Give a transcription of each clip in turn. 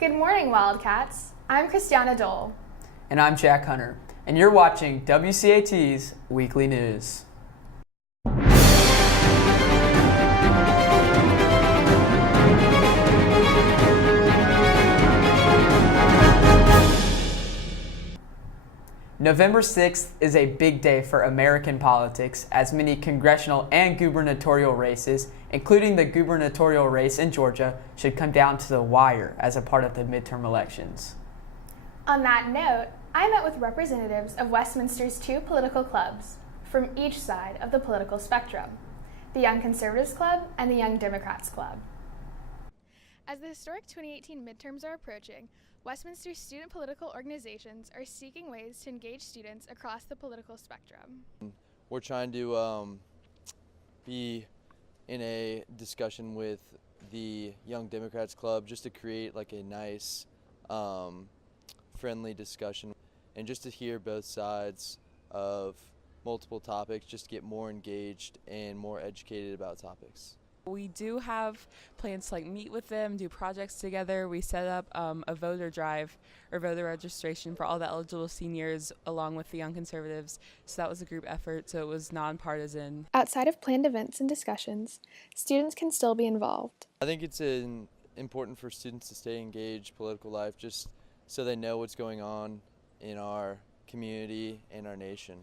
Good morning, Wildcats. I'm Christiana Dole. And I'm Jack Hunter, and you're watching WCAT's Weekly News. November 6th is a big day for American politics, as many congressional and gubernatorial races, including the gubernatorial race in Georgia, should come down to the wire as a part of the midterm elections. On that note, I met with representatives of Westminster's two political clubs from each side of the political spectrum, the Young Conservatives Club and the Young Democrats Club. As the historic 2018 midterms are approaching, Westminster student political organizations are seeking ways to engage students across the political spectrum. We're trying to be in a discussion with the Young Democrats Club just to create like a nice, friendly discussion and just to hear both sides of multiple topics, just to get more engaged and more educated about topics. We do have plans to meet with them, do projects together. We set up a voter drive or voter registration for all the eligible seniors along with the Young Conservatives. So that was a group effort, so it was nonpartisan. Outside of planned events and discussions, students can still be involved. I think it's important for students to stay engaged political life just so they know what's going on in our community and our nation.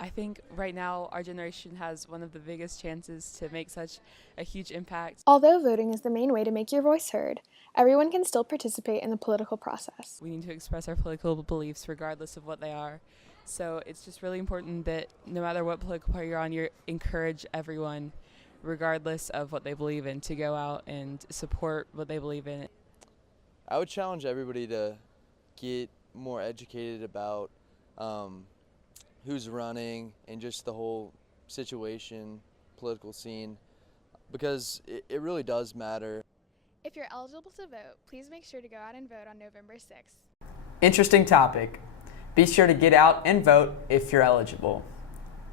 I think right now our generation has one of the biggest chances to make such a huge impact. Although voting is the main way to make your voice heard, everyone can still participate in the political process. We need to express our political beliefs regardless of what they are. So it's just really important that no matter what political party you're on, you encourage everyone, regardless of what they believe in, to go out and support what they believe in. I would challenge everybody to get more educated about who's running and just the whole situation, political scene, because it really does matter. If you're eligible to vote, please make sure to go out and vote on November 6th. Interesting topic. Be sure to get out and vote if you're eligible.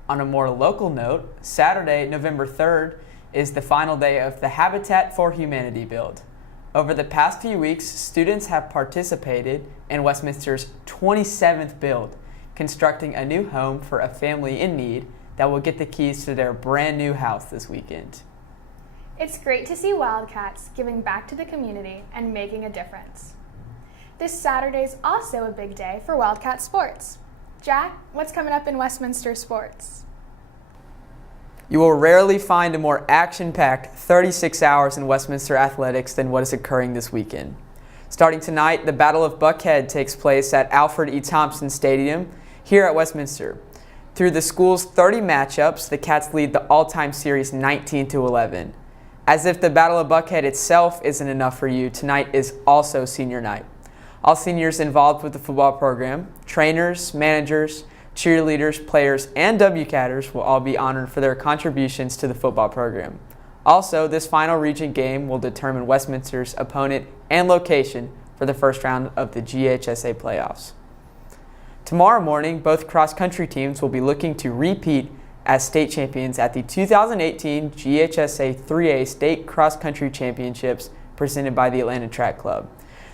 On a more local note, Saturday, November 3rd, is the final day of the Habitat for Humanity build. Over the past few weeks, students have participated in Westminster's 27th build, constructing a new home for a family in need that will get the keys to their brand new house this weekend. It's great to see Wildcats giving back to the community and making a difference. This Saturday is also a big day for Wildcat sports. Jack, what's coming up in Westminster sports? You will rarely find a more action-packed 36 hours in Westminster athletics than what is occurring this weekend. Starting tonight, the Battle of Buckhead takes place at Alfred E. Thompson Stadium here at Westminster. Through the school's 30 matchups, the Cats lead the all-time series 19-11. As if the Battle of Buckhead itself isn't enough for you, tonight is also senior night. All seniors involved with the football program, trainers, managers, cheerleaders, players, and WCATers will all be honored for their contributions to the football program. Also, this final region game will determine Westminster's opponent and location for the first round of the GHSA playoffs. Tomorrow morning, both cross-country teams will be looking to repeat as state champions at the 2018 GHSA 3A State Cross Country Championships presented by the Atlanta Track Club.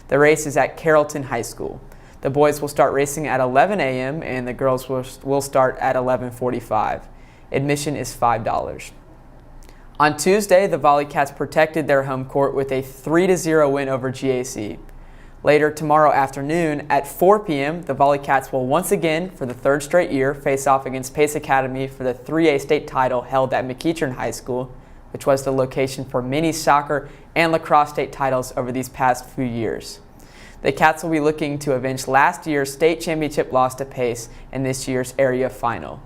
The race is at Carrollton High School. The boys will start racing at 11 a.m. and the girls will start at 11:45. Admission is $5. On Tuesday, the Volley Cats protected their home court with a 3-0 win over GAC. Later tomorrow afternoon at 4 p.m., the Volley Cats will once again, for the third straight year, face off against Pace Academy for the 3A state title held at McEachern High School, which was the location for many soccer and lacrosse state titles over these past few years. The Cats will be looking to avenge last year's state championship loss to Pace in this year's area final.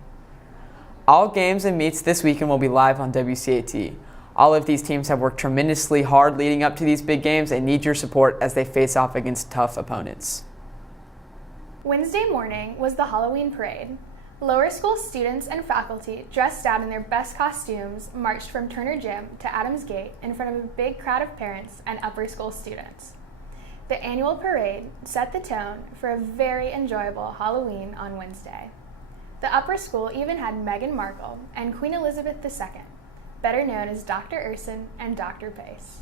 All games and meets this weekend will be live on WCAT. All of these teams have worked tremendously hard leading up to these big games and need your support as they face off against tough opponents. Wednesday morning was the Halloween parade. Lower school students and faculty dressed out in their best costumes marched from Turner Gym to Adams Gate in front of a big crowd of parents and upper school students. The annual parade set the tone for a very enjoyable Halloween on Wednesday. The upper school even had Meghan Markle and Queen Elizabeth II, better known as Dr. Urson and Dr. Pace.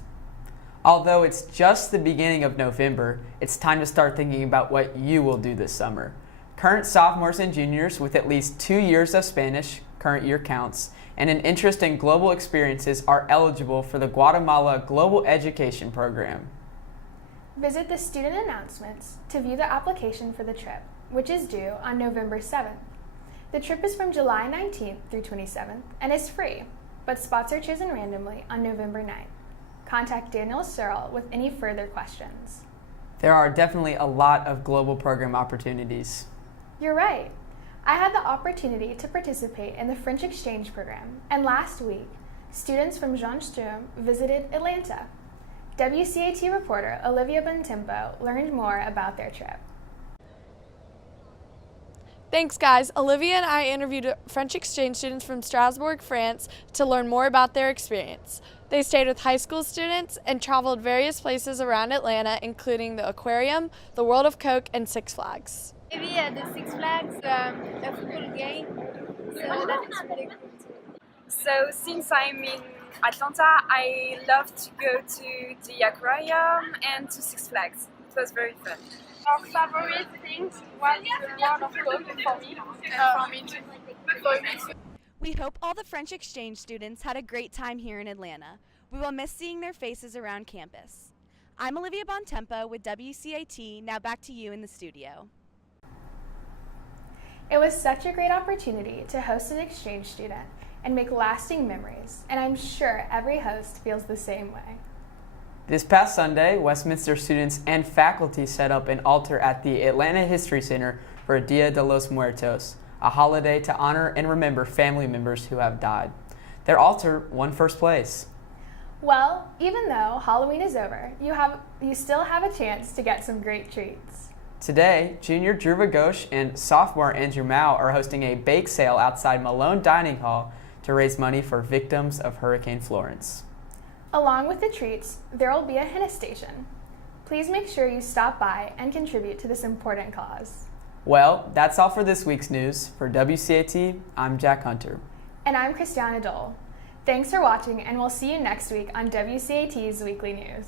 Although it's just the beginning of November, it's time to start thinking about what you will do this summer. Current sophomores and juniors with at least 2 years of Spanish, current year counts, and an interest in global experiences are eligible for the Guatemala Global Education Program. Visit the student announcements to view the application for the trip, which is due on November 7th. The trip is from July 19th through 27th and is free, but spots are chosen randomly on November 9th. Contact Daniel Searle with any further questions. There are definitely a lot of global program opportunities. You're right. I had the opportunity to participate in the French exchange program, and last week, students from Jean Strom visited Atlanta. WCAT reporter Olivia Bontempo learned more about their trip. Thanks, guys. Olivia and I interviewed French exchange students from Strasbourg, France, to learn more about their experience. They stayed with high school students and traveled various places around Atlanta, including the aquarium, the World of Coke, and Six Flags. Maybe the Six Flags, a football game, so that is really cool too. So since I'm in Atlanta, I love to go to the aquarium and to Six Flags. It was very fun. Our favorite things was the World of Coke for me, and for me too. We hope all the French exchange students had a great time here in Atlanta. We will miss seeing their faces around campus. I'm Olivia Bontempo with WCAT. Now back to you in the studio. It was such a great opportunity to host an exchange student and make lasting memories, and I'm sure every host feels the same way. This past Sunday, Westminster students and faculty set up an altar at the Atlanta History Center for Dia de los Muertos, a holiday to honor and remember family members who have died. Their altar won first place. Well, even though Halloween is over, you still have a chance to get some great treats. Today, junior Dhruva Ghosh and sophomore Andrew Mao are hosting a bake sale outside Malone Dining Hall to raise money for victims of Hurricane Florence. Along with the treats, there will be a henna station. Please make sure you stop by and contribute to this important cause. Well, that's all for this week's news. For WCAT, I'm Jack Hunter. And I'm Christiana Dole. Thanks for watching, and we'll see you next week on WCAT's Weekly News.